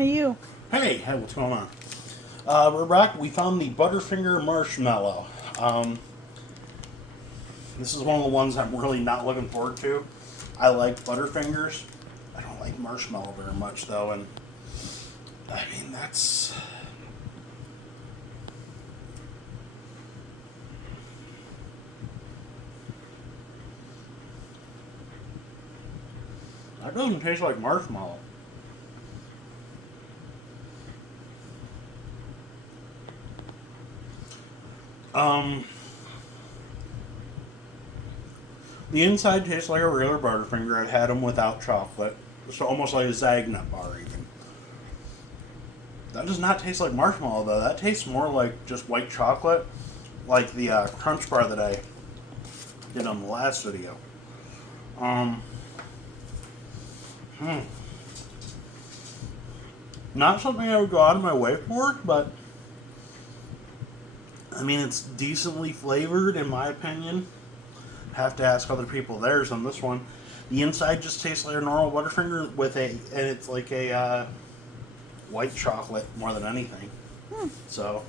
Hey, you. Hey, what's going on? We're back. We found the Butterfinger Marshmallow. Um, this is one of the ones I'm really not looking forward to. I like Butterfingers. I don't like marshmallow very much, though, and I mean, that's. That doesn't taste like marshmallow. Um, the inside tastes like a regular Butterfinger. I've had them without chocolate. So almost like a Zagnut bar, even. That does not taste like marshmallow, though. That tastes more like just white chocolate, like the Crunch Bar that I did on the last video. Um, hmm. Not something I would go out of my way for, but I mean, it's decently flavored, in my opinion. Have to ask other people theirs on this one. The inside just tastes like a normal Butterfinger and it's like a white chocolate more than anything. So